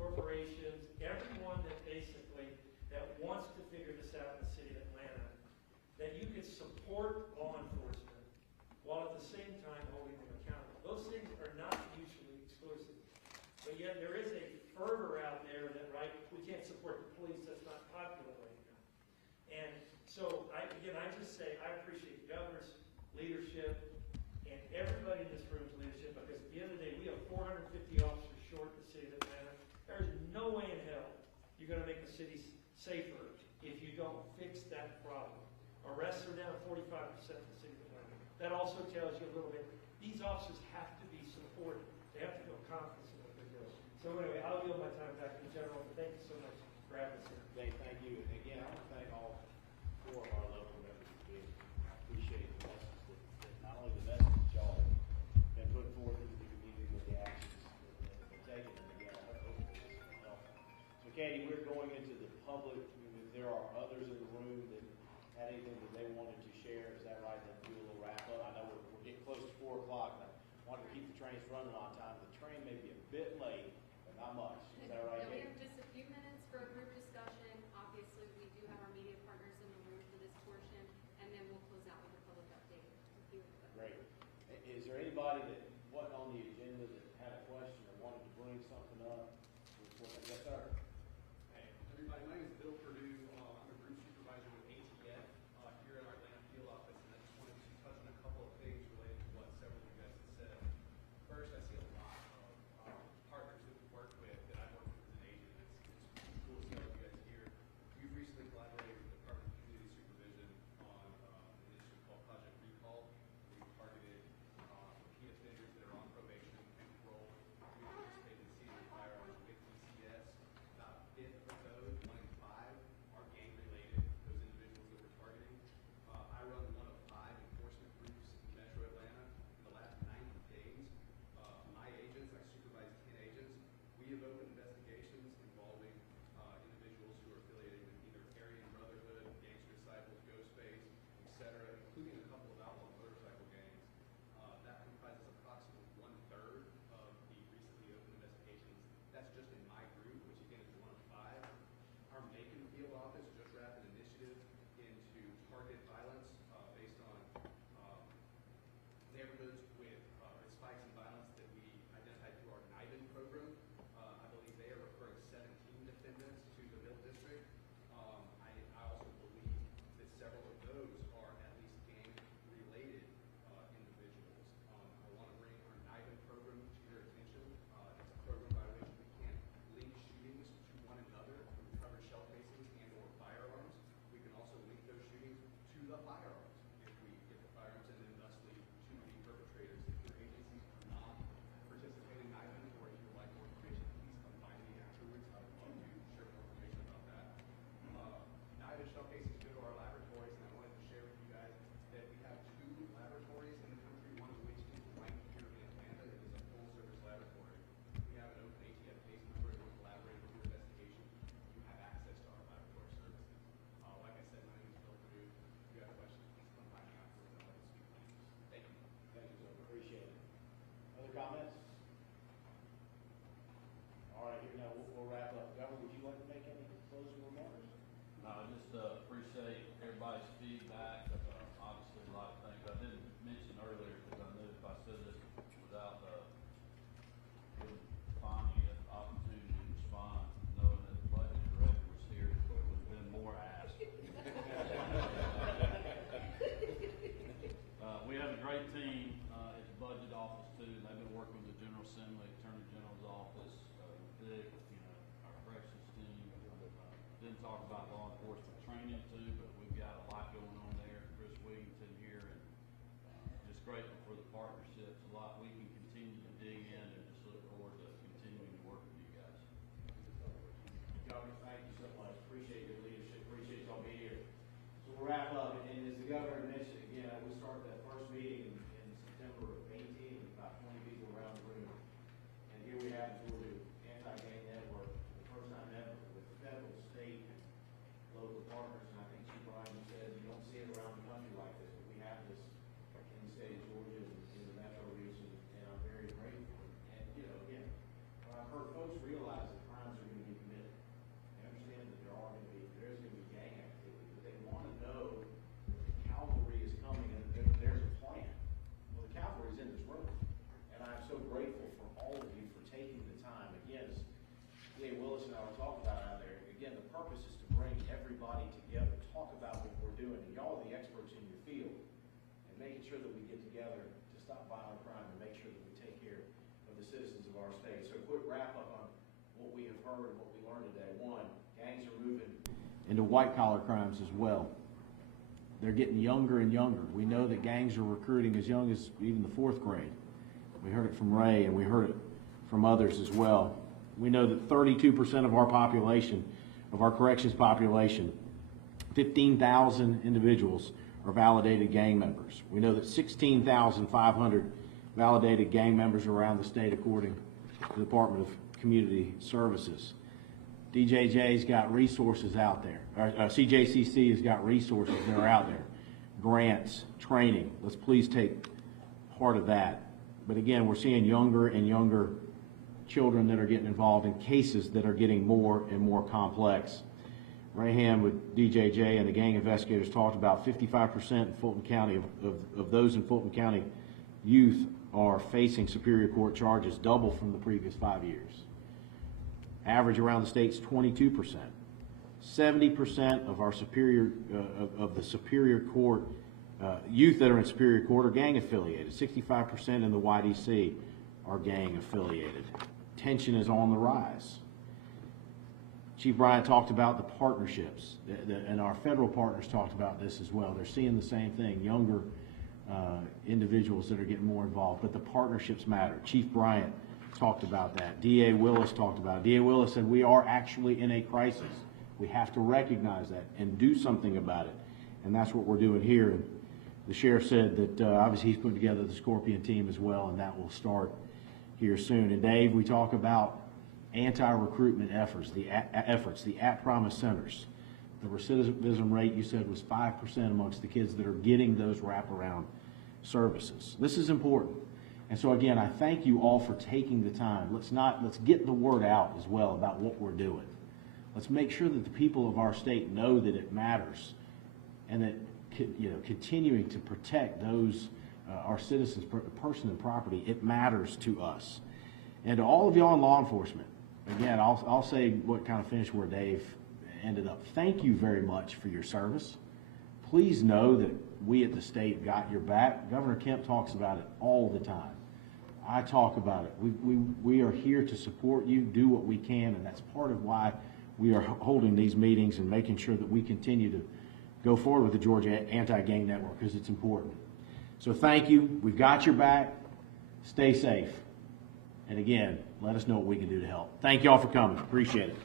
corporations, everyone that basically that wants to figure this out in the city of Atlanta, that you could support law enforcement while at the same time holding them accountable. Those things are not mutually exclusive. But yet there is a fervor out there that, right, we can't support the police, that's not popular right now. And so, I just say I appreciate the governor's leadership and everybody in this room's leadership, because at the end of the day, we have 450 officers short in the city of Atlanta. There's no way in hell you're going to make the city safer if you don't fix that problem. Arrests are down 45% in the city of Atlanta. That also tells you a little bit, these officers have to be supported. They have to feel confident in what they're doing. So anyway, I'll yield my time back to the general, but thank you so much for having us here. Dave, thank you. And again, I want to thank all four of our local members of the community. I appreciate the message that not only the message that y'all have put forth into the community, but the actions that have been taken. And again, I hope this will help. So Katie, we're going into the public. If there are others in the room that had anything that they wanted to share, is that right? Then do a little wrap up. I know we're getting close to 4 o'clock. And I wanted to keep the trains running on time. The train may be a bit late, but not much. Is that right? We have just a few minutes for a group discussion. Obviously, we do have our media partners in the room for this portion, and then we'll close out with a public update. Great. Is there anybody that wasn't on the agenda that had a question or wanted to bring something up? Yes, sir. Hey, everybody. My name is Bill Perdue. I'm a group supervisor with ATF here at our Atlanta field office, and I just wanted to touch on a couple of things related to what several of you guys have said. First, I see a lot of partners that we work with that I work with as an agent. It's cool to see all of you guys here. We've recently collaborated with the Department of Community Supervision on an initiative called Project Recall. We've targeted repeat offenders that are on probation and parole. We participated in seizing firearms with DCS. About a fifth of those, 1 in 5, are gang related, those individuals that we're targeting. I run one of 5 enforcement groups in Metro Atlanta. In the last 90 days, my agents, I supervise 10 agents, we have opened investigations involving individuals who are affiliated with either Aryan Brotherhood, Gangster Disciples, Ghostface, etc., including a couple of outlaw motorcycle gangs. That comprises approximately 1/3 of the recently opened investigations. That's just in my group, which again is 1 of 5. Our Macon field office just wrapped an initiative into targeted violence based on neighborhoods with spikes in violence that we identified through our NIBIN program. I believe they are referring 17 defendants to the Mill District. I also believe that several of those are at least gang-related individuals. I want to bring our NIBIN program to your attention. It's a program by which we can link shootings to one another through covered shell casings and or firearms. We can also link those shootings to the firearms if we get the firearms and then thusly to the perpetrators. If your agencies are not participating in NIBIN, or if you would like more information, please come find me afterwards. I would love to share more information about that. NIBIN shell casings go to our laboratories, and I wanted to share with you guys that we have 2 laboratories in the country, one of which is right here in Atlanta. It is a full-service laboratory. We have an open ATF case number, and we collaborate with your investigation. You have access to our laboratory services. Like I said, my name is Bill Perdue. If you have questions, please come find me afterwards. I'd love to speak with you. Thank you. Thank you, sir. Appreciate it. Other comments? All right, here now we'll wrap up. Governor, would you like to make any closing remarks? I just appreciate everybody's feedback. Obviously, a lot of things I didn't mention earlier because I knew if I said this without giving Bonnie an opportunity to respond, knowing that the budget director was here, there would have been more asked. We have a great team at the budget office too. They've been working with the General Assembly, Attorney General's office, Dick, our corrections team. Didn't talk about law enforcement training too, but we've got a lot going on there. Chris Wigington here, and just grateful for the partnerships. A lot we can continue to dig in, and just look forward to continuing to work with you guys. Governor, thank you so much. Appreciate your leadership. Appreciate y'all being here. So we'll wrap up, and as the governor mentioned, again, we started that first meeting in September of 18 with about 20 people around the room. And here we have the Georgia Anti-Gang Network, for the first time ever, with federal, state, and local partners. And I think Chief Ryan said you don't see it around the country like this, but we have this in the state of Georgia. making sure that we get together to stop violent crime and make sure that we take care of the citizens of our state. So a quick wrap up on what we have heard and what we learned today. One, gangs are moving into white collar crimes as well. They're getting younger and younger. We know that gangs are recruiting as young as even the 4th grade. We heard it from Ray and we heard it from others as well. We know that 32% of our population, of our corrections population, 15,000 individuals are validated gang members. We know that 16,500 validated gang members are around the state according to the Department of Community Services. DJJ's got resources out there. CJCC has got resources that are out there. Grants, training. Let's please take part of that. But again, we're seeing younger and younger children that are getting involved in cases that are getting more and more complex. Raham with DJJ and the gang investigators talked about 55% in Fulton County of those in Fulton County youth are facing Superior Court charges, double from the previous 5 years. Average around the state's 22%. 70% of our of the Superior Court youth that are in Superior Court are gang affiliated. 65% in the YDC are gang affiliated. Tension is on the rise. Chief Bryant talked about the partnerships, and our federal partners talked about this as well. They're seeing the same thing, younger individuals that are getting more involved, but the partnerships matter. Chief Bryant talked about that. D.A. Willis talked about it. D.A. Willis said we are actually in a crisis. We have to recognize that and do something about it, and that's what we're doing here. And the sheriff said that obviously he's putting together the Scorpion team as well, and that will start here soon. And Dave, we talk about anti-recruitment efforts, the at-promise centers. The recidivism rate, you said, was 5% amongst the kids that are getting those wraparound services. This is important. And so again, I thank you all for taking the time. Let's get the word out as well about what we're doing. Let's make sure that the people of our state know that it matters, and that continuing to protect those our citizens, person and property, it matters to us. And to all of y'all in law enforcement, again, I'll say what kind of finish where Dave ended up. Thank you very much for your service. Please know that we at the state got your back. Governor Kemp talks about it all the time. I talk about it. We are here to support you, do what we can, and that's part of why we are holding these meetings and making sure that we continue to go forward with the Georgia Anti-Gang Network, because it's important. So thank you. We've got your back. Stay safe. And again, let us know what we can do to help. Thank you all for coming. Appreciate it.